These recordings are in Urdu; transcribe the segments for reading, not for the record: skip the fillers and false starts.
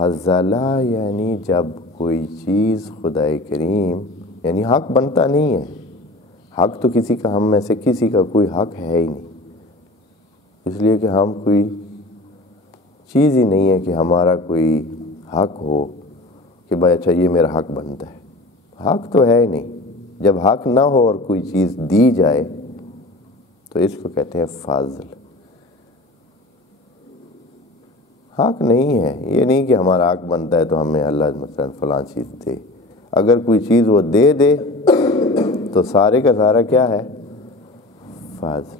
فضلہ یعنی جب کوئی چیز خدائے کریم، یعنی حق بنتا نہیں ہے، حق تو کسی کا، ہم میں سے کسی کا کوئی حق ہے ہی نہیں، اس لیے کہ ہم کوئی چیز ہی نہیں ہے کہ ہمارا کوئی حق ہو کہ بھائی اچھا یہ میرا حق بنتا ہے، حق تو ہے ہی نہیں۔ جب حق نہ ہو اور کوئی چیز دی جائے تو اس کو کہتے ہیں فضل۔ حق نہیں ہے، یہ نہیں کہ ہمارا حق بنتا ہے تو ہمیں اللہ مثلا فلاں چیز دے، اگر کوئی چیز وہ دے دے تو سارے کا سارا کیا ہے؟ فضل۔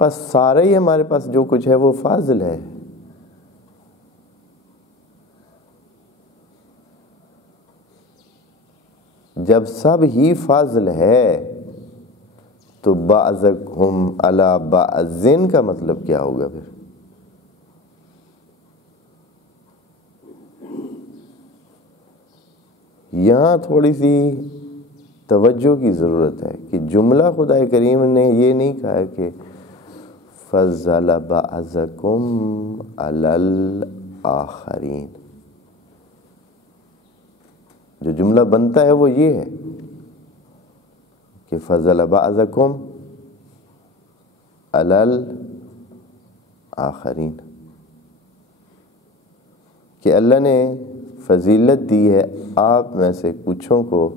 بس سارے ہی ہمارے پاس جو کچھ ہے وہ فضل ہے۔ جب سب ہی فضل ہے تو بعضکم علی بعض کا مطلب کیا ہوگا پھر؟ یہاں تھوڑی سی توجہ کی ضرورت ہے کہ جملہ خدا کریم نے یہ نہیں کہا کہ فضل بعضکم علی الآخرین، جو جملہ بنتا ہے وہ یہ ہے کہ فضل بعضکم علی الآخرین، کہ اللہ نے فضیلت دی ہے آپ میں سے کچھوں کو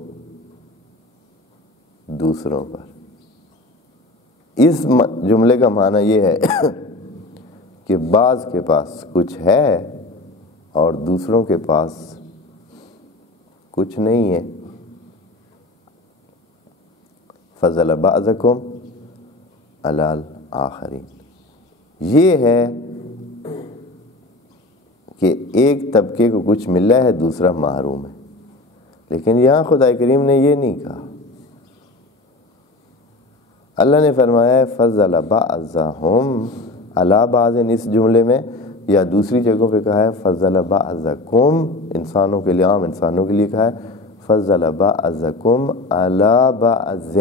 دوسروں پر۔ اس جملے کا معنی یہ ہے کہ بعض کے پاس کچھ ہے اور دوسروں کے پاس کچھ نہیں ہے۔ فضل بعضکم علی الآخرین، یہ ہے کہ ایک طبقے کو کچھ ملا ہے دوسرا محروم ہے، لیکن یہاں خدا کریم نے یہ نہیں کہا۔ اللہ نے فرمایا ہے فضل بعضہم علی بعض، اس جملے میں، یا دوسری جگہوں پہ کہا ہے فضل بعضکم، انسانوں کے لیے، عام انسانوں کے لیے کہا ہے فضل بعضکم علی بعض۔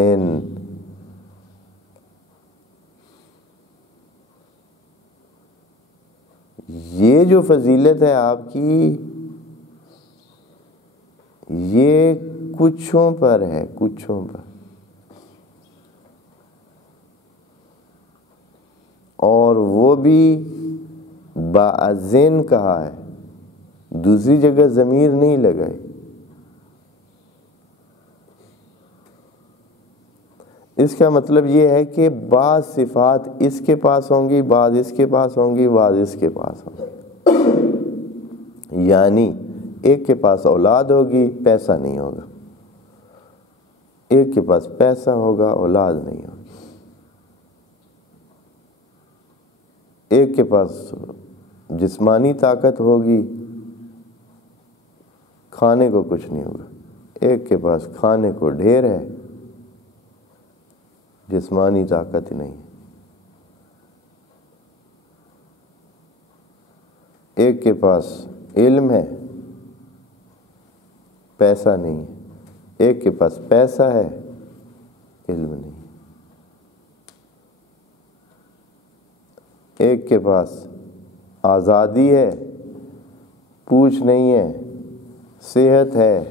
یہ جو فضیلت ہے آپ کی، یہ کچھوں پر ہے، کچھوں پر، اور وہ بھی بعضین کہا ہے، دوسری جگہ ضمیر نہیں لگائی۔ اس کا مطلب یہ ہے کہ بعض صفات اس کے پاس ہوں گی، بعض اس کے پاس ہوں گی، بعض اس کے پاس ہوں گی۔ یعنی ایک کے پاس اولاد ہوگی، پیسہ نہیں ہوگا، ایک کے پاس پیسہ ہوگا، اولاد نہیں ہوگی، ایک کے پاس جسمانی طاقت ہوگی، کھانے کو کچھ نہیں ہوگا، ایک کے پاس کھانے کو ڈھیر ہے، جسمانی طاقت نہیں، ایک کے پاس علم ہے، پیسہ نہیں ہے، ایک کے پاس پیسہ ہے، علم نہیں، ایک کے پاس آزادی ہے، پوچھ نہیں ہے، صحت ہے،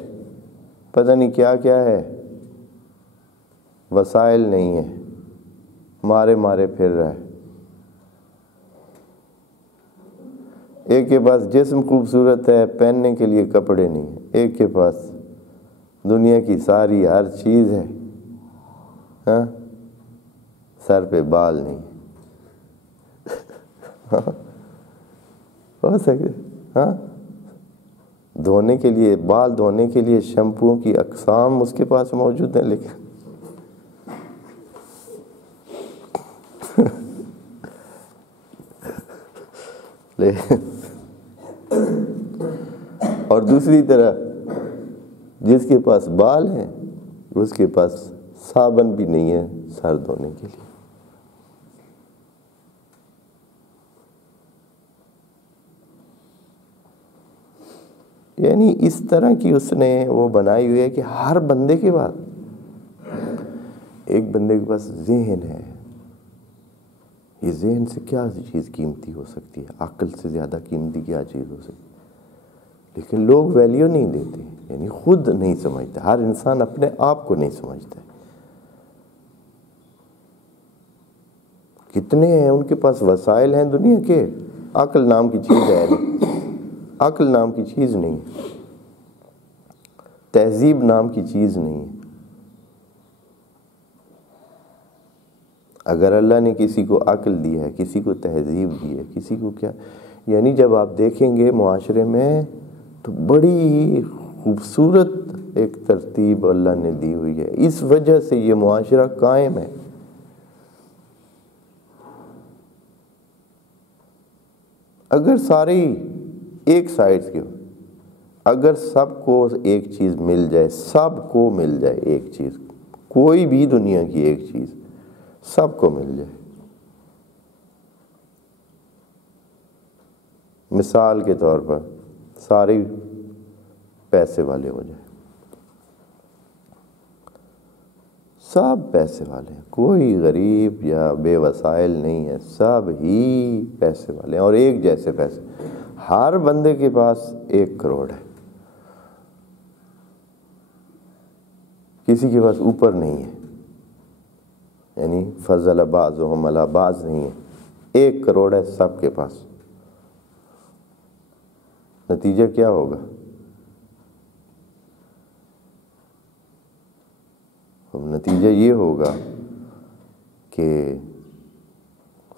پتہ نہیں کیا کیا ہے، وسائل نہیں ہے، مارے مارے پھر رہا ہے۔ ایک کے پاس جسم خوبصورت ہے، پہننے کے لیے کپڑے نہیں ہیں، ایک کے پاس دنیا کی ساری ہر چیز ہے، ہاں، سر پہ بال نہیں ہے۔ ہو سکے، ہاں، دھونے کے لیے، بال دھونے کے لیے شیمپو کی اقسام اس کے پاس موجود ہیں، لیکن اور دوسری طرف جس کے پاس بال ہیں اس کے پاس صابن بھی نہیں ہے سر دھونے کے لیے۔ یعنی اس طرح کی اس نے وہ بنائی ہوئی ہے کہ ہر بندے کے بعد، ایک بندے کے پاس ذہن ہے، یہ ذہن سے کیا چیز قیمتی ہو سکتی ہے؟ عقل سے زیادہ قیمتی کیا چیز ہو سکتی ہے؟ لیکن لوگ ویلیو نہیں دیتے، یعنی خود نہیں سمجھتے، ہر انسان اپنے آپ کو نہیں سمجھتا ہے۔ کتنے ہیں ان کے پاس وسائل ہیں دنیا کے، عقل نام کی چیز ہے نہیں، عقل نام کی چیز نہیں ہے، تہذیب نام کی چیز نہیں ہے۔ اگر اللہ نے کسی کو عقل دی ہے، کسی کو تہذیب دی ہے، کسی کو کیا، یعنی جب آپ دیکھیں گے معاشرے میں تو بڑی خوبصورت ایک ترتیب اللہ نے دی ہوئی ہے، اس وجہ سے یہ معاشرہ قائم ہے۔ اگر سارے ایک سائڈ کے، اگر سب کو ایک چیز مل جائے، سب کو مل جائے ایک چیز، کوئی بھی دنیا کی ایک چیز سب کو مل جائے، مثال کے طور پر سارے پیسے والے ہو جائیں، سب پیسے والے ہیں، کوئی غریب یا بے وسائل نہیں ہے، سب ہی پیسے والے ہیں اور ایک جیسے پیسے، ہر بندے کے پاس 1 کروڑ ہے، کسی کے پاس اوپر نہیں ہے، یعنی فضل بعضهم علی بعض نہیں ہے، 1 کروڑ ہے سب کے پاس۔ نتیجہ کیا ہوگا؟ نتیجہ یہ ہوگا کہ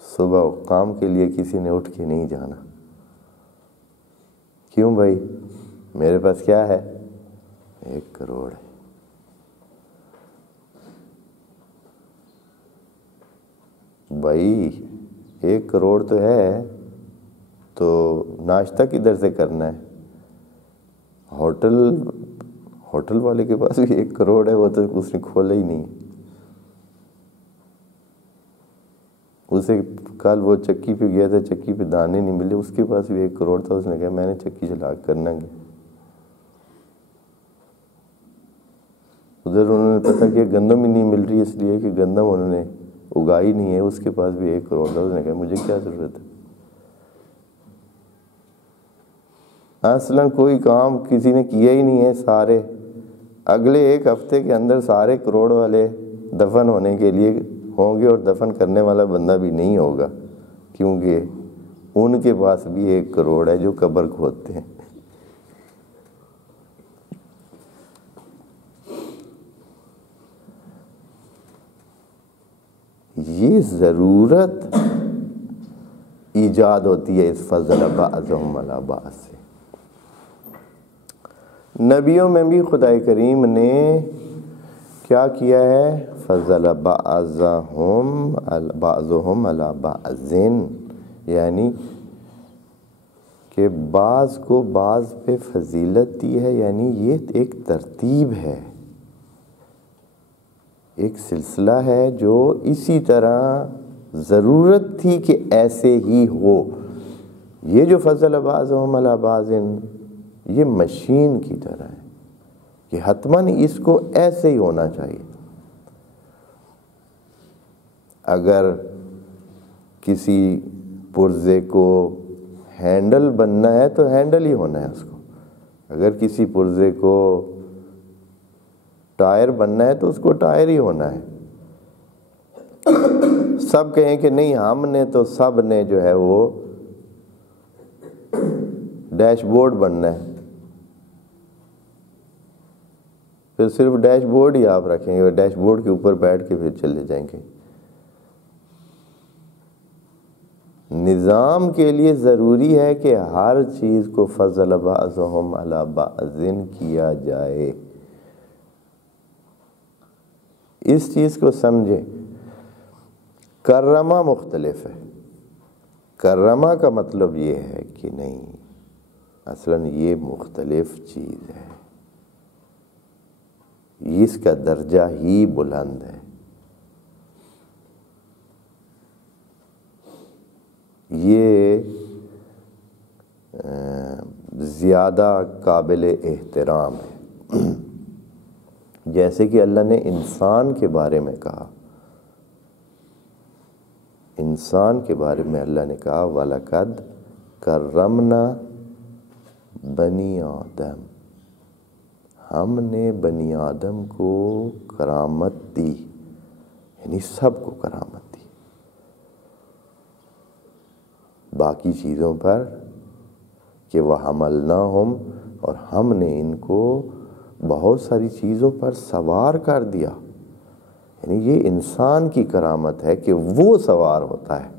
صبح کام کے لیے کسی نے اٹھ کے نہیں جانا۔ کیوں بھائی؟ میرے پاس کیا ہے؟ 1 کروڑ ہے۔ بھائی 1 کروڑ تو ہے، تو ناشتہ کدھر سے کرنا ہے؟ ہوٹل والے کے پاس بھی 1 کروڑ ہے، وہ تو اس نے کھولا ہی نہیں۔ اسے کل وہ چکی پہ گیا تھا، چکی پہ دانے نہیں ملے، اس کے پاس بھی 1 کروڑ تھا، اس نے کہا میں نے چکی چلا کرنا گیا۔ ادھر انہوں نے پتہ کیا گندم ہی نہیں مل رہی، اس لیے کہ گندم انہوں نے اگائی نہیں ہے، اس کے پاس بھی 1 کروڑ تھا، اس نے کہا مجھے کیا ضرورت ہے۔ اصلاً کوئی کام کسی نے کیا ہی نہیں ہے، سارے اگلے 1 ہفتے کے اندر سارے کروڑ والے دفن ہونے کے لیے ہوں گے، اور دفن کرنے والا بندہ بھی نہیں ہوگا، کیونکہ ان کے پاس بھی 1 کروڑ ہے جو قبر کھودتے ہیں۔ یہ ضرورت ایجاد ہوتی ہے اس فضل بعضهم علی بعض سے۔ نبیوں میں بھی خدا کریم نے کیا کیا ہے؟ فضل بعضهم علی بعض، یعنی کہ بعض کو بعض پہ فضیلت دی ہے، یعنی یہ ایک ترتیب ہے، ایک سلسلہ ہے جو اسی طرح ضرورت تھی کہ ایسے ہی ہو۔ یہ جو فضل بعضهم علی بعض، یہ مشین کی طرح ہے کہ حتماً اس کو ایسے ہی ہونا چاہیے۔ اگر کسی پرزے کو ہینڈل بننا ہے تو ہینڈل ہی ہونا ہے اس کو، اگر کسی پرزے کو ٹائر بننا ہے تو اس کو ٹائر ہی ہونا ہے۔ سب کہیں کہ نہیں ہم نے تو، سب نے جو ہے وہ ڈیش بورڈ بننا ہے، پھر صرف ڈیش بورڈ ہی آپ رکھیں گے، ڈیش بورڈ کے اوپر بیٹھ کے پھر چلے جائیں گے۔ نظام کے لیے ضروری ہے کہ ہر چیز کو فضل بعضهم علی بعض کیا جائے۔ اس چیز کو سمجھیں، کرما مختلف ہے۔ کرما کا مطلب یہ ہے کہ نہیں، اصلاً یہ مختلف چیز ہے، اس کا درجہ ہی بلند ہے، یہ زیادہ قابل احترام ہے۔ جیسے کہ اللہ نے انسان کے بارے میں کہا انسان کے بارے میں اللہ نے کہا وَلَقَدْ كَرَّمْنَا بنی آدم، ہم نے بنی آدم کو کرامت دی، یعنی سب کو کرامت دی، باقی چیزوں پر کہ وَحَمَلْنَاهُمْ، اور ہم نے ان کو بہت ساری چیزوں پر سوار کر دیا، یعنی یہ انسان کی کرامت ہے کہ وہ سوار ہوتا ہے۔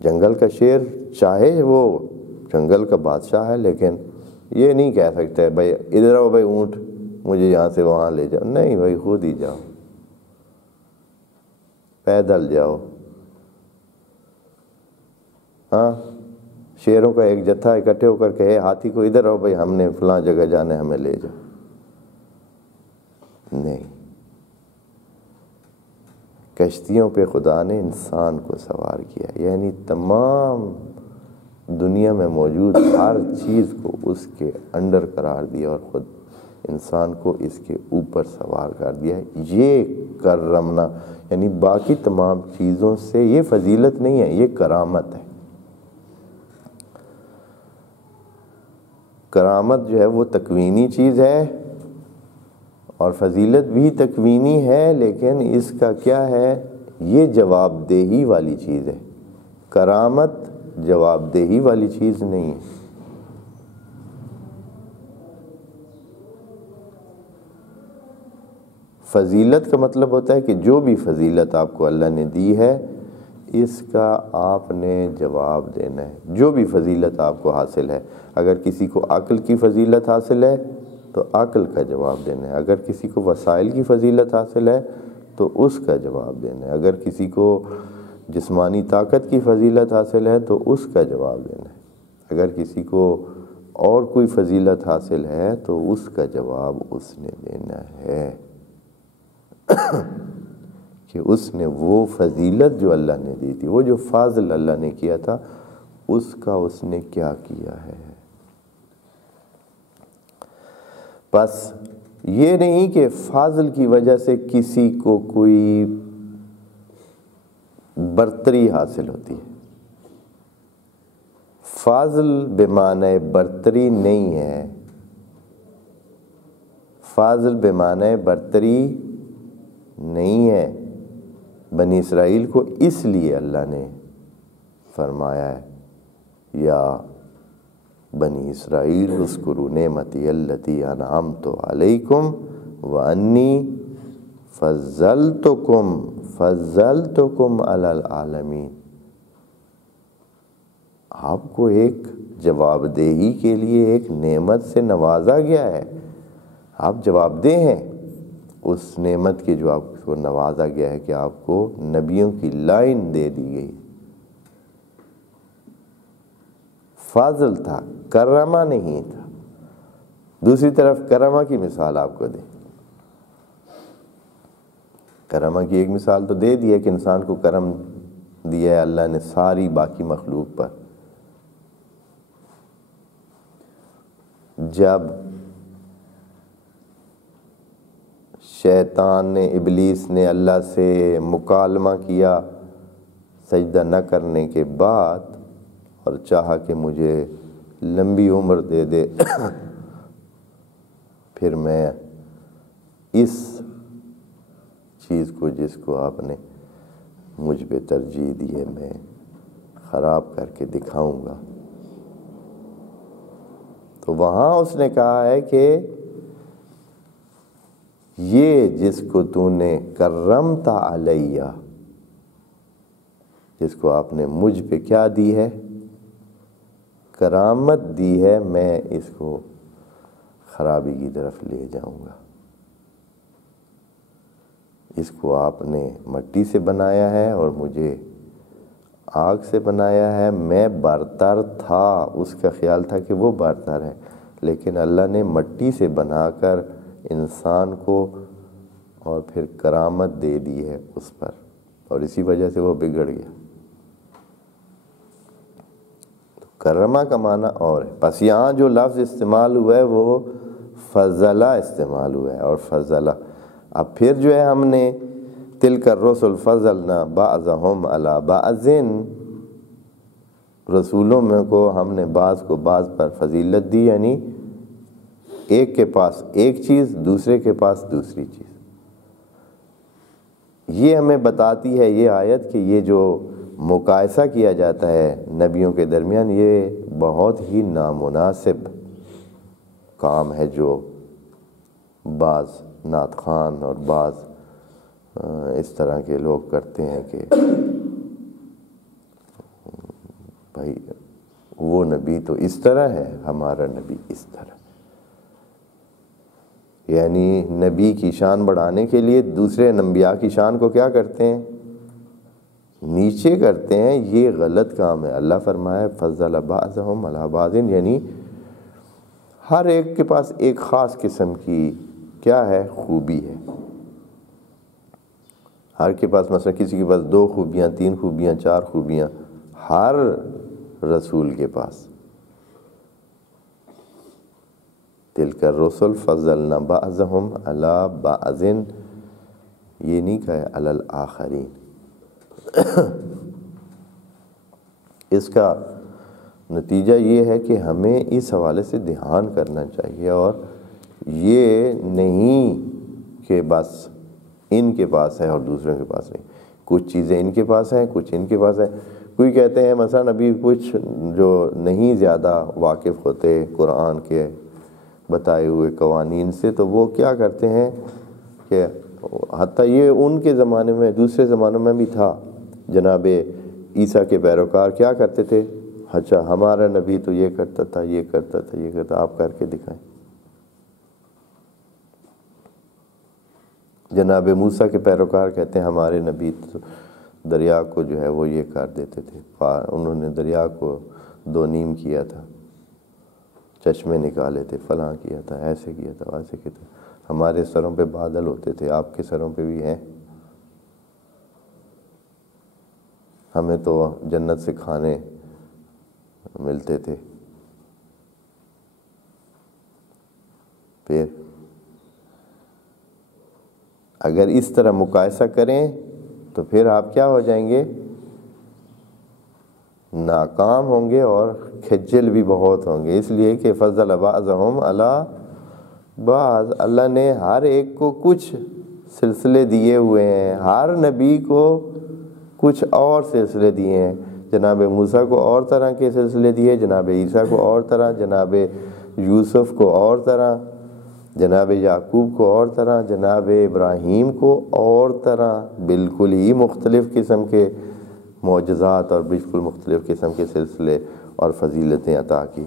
جنگل کا شیر چاہے وہ جنگل کا بادشاہ ہے، لیکن یہ نہیں کہہ سکتے بھائی ادھر آؤ بھائی اونٹ مجھے یہاں سے وہاں لے جاؤ، نہیں بھائی خود ہی جاؤ، پیدل جاؤ۔ ہاں، شیروں کا ایک جتھا اکٹھے ہو کر کہے ہاتھی کو ادھر آؤ بھائی ہم نے فلاں جگہ جانا ہے ہمیں لے جاؤ، نہیں، کشتیوں پہ خدا نے انسان کو سوار کیا، یعنی تمام دنیا میں موجود ہر چیز کو اس کے انڈر قرار دیا اور خود انسان کو اس کے اوپر سوار کر دیا۔ یہ کرمنا، یعنی باقی تمام چیزوں سے یہ فضیلت نہیں ہے، یہ کرامت ہے۔ کرامت جو ہے وہ تکوینی چیز ہے اور فضیلت بھی تکوینی ہے، لیکن اس کا کیا ہے، یہ جواب دہی والی چیز ہے، کرامت جواب دہی والی چیز نہیں ہے۔ فضیلت کا مطلب ہوتا ہے کہ جو بھی فضیلت آپ کو اللہ نے دی ہے اس کا آپ نے جواب دینا ہے، جو بھی فضیلت آپ کو حاصل ہے۔ اگر کسی کو عقل کی فضیلت حاصل ہے تو عقل کا جواب دینا ہے، اگر کسی کو وسائل کی فضیلت حاصل ہے تو اس کا جواب دینا ہے، اگر کسی کو جسمانی طاقت کی فضیلت حاصل ہے تو اس کا جواب دینا ہے، اگر کسی کو اور کوئی فضیلت حاصل ہے تو اس کا جواب اس نے دینا ہے کہ اس نے وہ فضیلت جو اللہ نے دی تھی، وہ جو فضل اللہ نے کیا تھا، اس کا اس نے کیا کیا ہے۔ بس یہ نہیں کہ فضل کی وجہ سے کسی کو کوئی برتری حاصل ہوتی ہے، فضل بمعنی برتری نہیں ہے، فضل بمعنی برتری نہیں ہے۔ بنی اسرائیل کو اس لیے اللہ نے فرمایا ہے یا بنی اسرائیل اذکروا نعمتی التی انعمت علیکم وانی فضلتکم علی العالمین۔ آپ کو ایک جواب دہی کے لیے ایک نعمت سے نوازا گیا ہے، آپ جواب دہ ہیں اس نعمت کی جو آپ کو نوازا گیا ہے کہ آپ کو نبیوں کی لائن دے دی گئی۔ فضل تھا، کرامہ نہیں تھا۔ دوسری طرف کرامہ کی مثال آپ کو دیں، کرامہ کی ایک مثال تو دے دی ہے کہ انسان کو کرم دیا ہے اللہ نے ساری باقی مخلوق پر۔ جب شیطان نے، ابلیس نے اللہ سے مکالمہ کیا سجدہ نہ کرنے کے بعد اور چاہا کہ مجھے لمبی عمر دے دے پھر میں اس چیز کو جس کو آپ نے مجھ پہ ترجیح دی ہے میں خراب کر کے دکھاؤں گا، تو وہاں اس نے کہا ہے کہ یہ جس کو تو نے کرمت علیہ، جس کو آپ نے مجھ پہ کیا دی ہے، کرامت دی ہے، میں اس کو خرابی کی طرف لے جاؤں گا۔ اس کو آپ نے مٹی سے بنایا ہے اور مجھے آگ سے بنایا ہے، میں برتر تھا، اس کا خیال تھا کہ وہ برتر ہے، لیکن اللہ نے مٹی سے بنا کر انسان کو اور پھر کرامت دے دی ہے اس پر، اور اسی وجہ سے وہ بگڑ گیا۔ تو کرمہ کا معنی اور ہے، بس یہاں جو لفظ استعمال ہوا ہے وہ فضلہ استعمال ہوا ہے، اور فضلہ اب پھر جو ہے ہم نے تلک الرسل فضلنا بعضهم علی بعض، رسولوں میں کو ہم نے بعض کو بعض پر فضیلت دی، یعنی ایک کے پاس ایک چیز، دوسرے کے پاس دوسری چیز۔ یہ ہمیں بتاتی ہے یہ آیت کہ یہ جو مقایسہ کیا جاتا ہے نبیوں کے درمیان، یہ بہت ہی نامناسب کام ہے جو بعض نعت خوان اور بعض اس طرح کے لوگ کرتے ہیں کہ بھائی وہ نبی تو اس طرح ہے، ہمارا نبی اس طرح، یعنی نبی کی شان بڑھانے کے لیے دوسرے انبیاء کی شان کو کیا کرتے ہیں؟ نیچے کرتے ہیں۔ یہ غلط کام ہے۔ اللہ فرمایا فضل بعضهم علی بعض، یعنی ہر ایک کے پاس ایک خاص قسم کی کیا ہے؟ خوبی ہے۔ ہر کے پاس مثلا کسی کے پاس 2 خوبیاں، 3 خوبیاں، 4 خوبیاں، ہر رسول کے پاس۔ تلک الرسل فضلنا بعضهم علی بعض، یہ نہیں کہا ہے علی الآخرین۔ اس کا نتیجہ یہ ہے کہ ہمیں اس حوالے سے دھیان کرنا چاہیے، اور یہ نہیں کہ بس ان کے پاس ہے اور دوسروں کے پاس نہیں، کچھ چیزیں ان کے پاس ہیں، کچھ ان کے پاس ہیں۔ کوئی کہتے ہیں مثلا ابھی کچھ جو نہیں زیادہ واقف ہوتے قرآن کے بتائے ہوئے قوانین سے، تو وہ کیا کرتے ہیں کہ حتیٰ یہ ان کے زمانے میں، دوسرے زمانوں میں بھی تھا، جناب عیسیٰ کے پیروکار کیا کرتے تھے؟ اچھا ہمارا نبی تو یہ کرتا تھا، یہ کرتا تھا، یہ کرتا، آپ کر کے دکھائیں۔ جناب موسیٰ کے پیروکار کہتے ہیں ہمارے نبی تو دریا کو جو ہے وہ یہ کر دیتے تھے، انہوں نے دریا کو 2 نیم کیا تھا، چشمے نکالے تھے، فلاں کیا تھا، ایسے کیا تھا، ویسے کیا تھا۔ ہمارے سروں پہ بادل ہوتے تھے، آپ کے سروں پہ بھی ہیں۔ ہمیں تو جنت سے کھانے ملتے تھے۔ پھر اگر اس طرح مقایسہ کریں تو پھر آپ کیا ہو جائیں گے؟ ناکام ہوں گے اور خجل بھی بہت ہوں گے، اس لیے کہ فضل بعضهم علی بعض، اللہ نے ہر ایک کو کچھ سلسلے دیے ہوئے ہیں، ہر نبی کو کچھ اور سلسلے دیے ہیں۔ جناب موسیٰ کو اور طرح کے سلسلے دیے، جناب عیسیٰ کو اور طرح، جناب یوسف کو اور طرح، جناب یعقوب کو اور طرح، جناب ابراہیم کو اور طرح، بالکل ہی مختلف قسم کے معجزات اور بالکل مختلف قسم کے سلسلے اور فضیلتیں عطا کی۔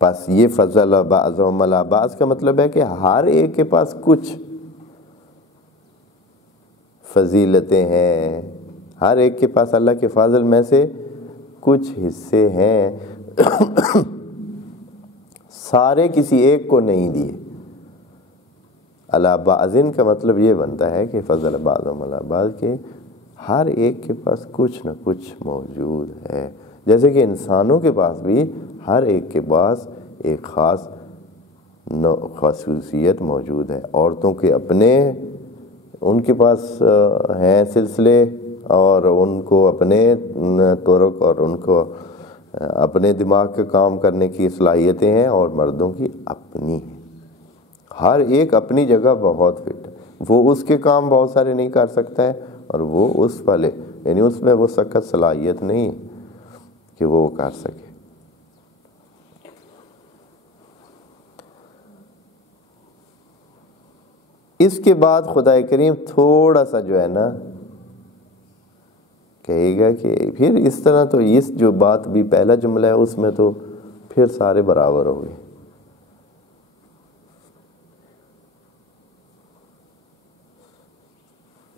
بس یہ فضل بعضهم علی بعض کا مطلب ہے کہ ہر ایک کے پاس کچھ فضیلتیں ہیں، ہر ایک کے پاس اللہ کے فضل میں سے کچھ حصے ہیں، سارے کسی ایک کو نہیں دیے۔ علی بعضن کا مطلب یہ بنتا ہے کہ فضل بعضهم علی بعض کے ہر ایک کے پاس کچھ نہ کچھ موجود ہے، جیسے کہ انسانوں کے پاس بھی ہر ایک کے پاس ایک خاص خصوصیت موجود ہے۔ عورتوں کے اپنے ان کے پاس ہیں سلسلے، اور ان کو اپنے طرق اور ان کو اپنے دماغ کے کام کرنے کی صلاحیتیں ہیں، اور مردوں کی اپنی ہیں۔ ہر ایک اپنی جگہ بہت فٹ ہے، وہ اس کے کام بہت سارے نہیں کر سکتا ہے، اور وہ اس والے یعنی اس میں وہ سخت صلاحیت نہیں ہے کہ وہ کر سکے۔ اس کے بعد خدا کریم تھوڑا سا جو ہے نا کہے گا کہ پھر اس طرح تو اس جو بات بھی پہلا جملہ ہے اس میں تو پھر سارے برابر ہو گئے۔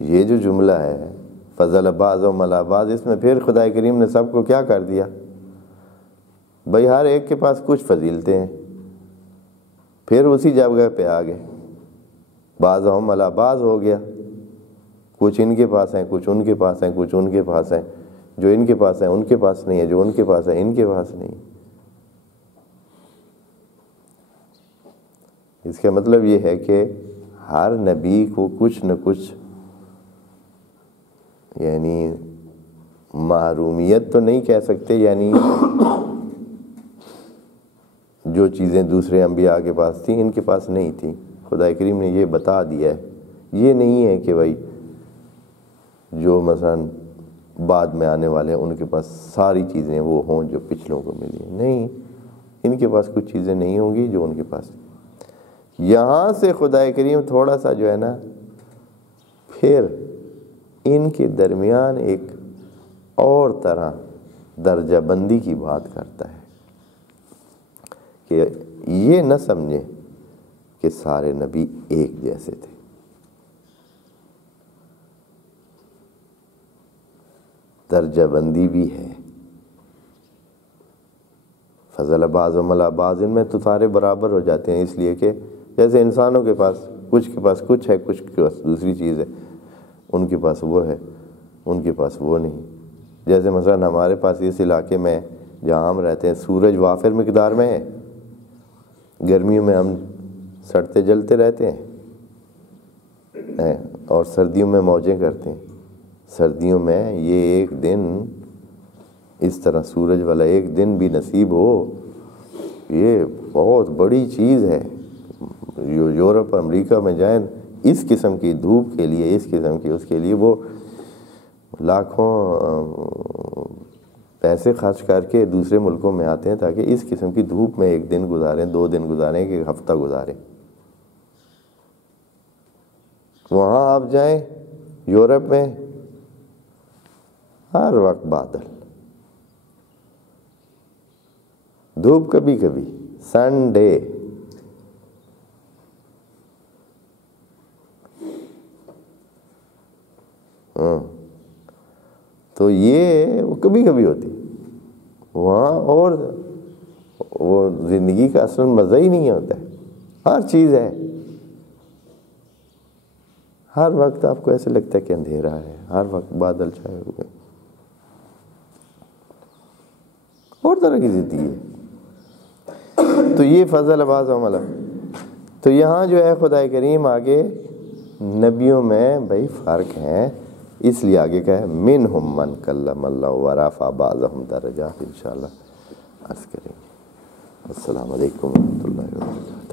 یہ جو جملہ ہے فضل بعضهم علی بعض، اس میں پھر خدا کریم نے سب کو کیا کر دیا؟ بھئی ہر ایک کے پاس کچھ فضیلتیں ہیں، پھر اسی جگہ پہ آ گئے، بعضهم علی بعض ہو گیا، کچھ ان کے پاس ہیں، کچھ ان کے پاس ہیں، کچھ ان کے پاس ہیں، جو ان کے پاس ہیں ان کے پاس نہیں ہے، جو ان کے پاس ہے ان کے پاس نہیں۔ اس کا مطلب یہ ہے کہ ہر نبی کو کچھ نہ کچھ یعنی محرومیت تو نہیں کہہ سکتے، یعنی جو چیزیں دوسرے انبیاء کے پاس تھیں ان کے پاس نہیں تھیں. خدا کریم نے یہ بتا دیا ہے. یہ نہیں ہے کہ بھائی جو مثلا بعد میں آنے والے ہیں ان کے پاس ساری چیزیں وہ ہوں جو پچھلوں کو ملی ہیں. نہیں، ان کے پاس کچھ چیزیں نہیں ہوں گی جو ان کے پاس. یہاں سے خدا کریم تھوڑا سا جو ہے نا پھر ان کے درمیان ایک اور طرح درجہ بندی کی بات کرتا ہے کہ یہ نہ سمجھیں کہ سارے نبی ایک جیسے تھے. درجہ بندی بھی ہے. فضل بعضهم علی بعض میں تو سارے برابر ہو جاتے ہیں، اس لیے کہ جیسے انسانوں کے پاس کچھ ہے، کچھ کے پاس دوسری چیز ہے، ان کے پاس وہ ہے، ان کے پاس وہ نہیں. جیسے مثلا ہمارے پاس اس علاقے میں جہاں ہم رہتے ہیں سورج وافر مقدار میں ہے، گرمیوں میں ہم سڑتے جلتے رہتے ہیں اور سردیوں میں موجیں کرتے ہیں. سردیوں میں یہ ایک دن اس طرح سورج والا ایک دن بھی نصیب ہو، یہ بہت بڑی چیز ہے. یورپ امریکہ میں جائیں اس قسم کی دھوپ کے لیے، اس قسم کی اس کے لیے وہ لاکھوں پیسے خرچ کر کے دوسرے ملکوں میں آتے ہیں تاکہ اس قسم کی دھوپ میں ایک دن گزاریں، 2 دن گزاریں، ایک ہفتہ گزاریں. وہاں آپ جائیں یورپ میں ہر وقت بادل، دھوپ کبھی کبھی سنڈے. تو یہ وہ کبھی کبھی ہوتی وہاں، اور وہ زندگی کا اصل مزہ ہی نہیں ہوتا ہے. ہر چیز ہے، ہر وقت آپ کو ایسے لگتا ہے کہ اندھیرا ہے، ہر وقت بادل چھائے ہوئے، اور طرح کی زندگی ہے. تو یہ فضل بعض عملہ. تو یہاں جو ہے خدا کریم آگے نبیوں میں بھائی فرق ہے، اس لیے آگے کہا ہے منہم من کلم اللہ ورفع بعضهم درجات. انشاءاللہ عرض کریں گے. السلام علیکم ورحمۃ اللہ وبرکاتہ.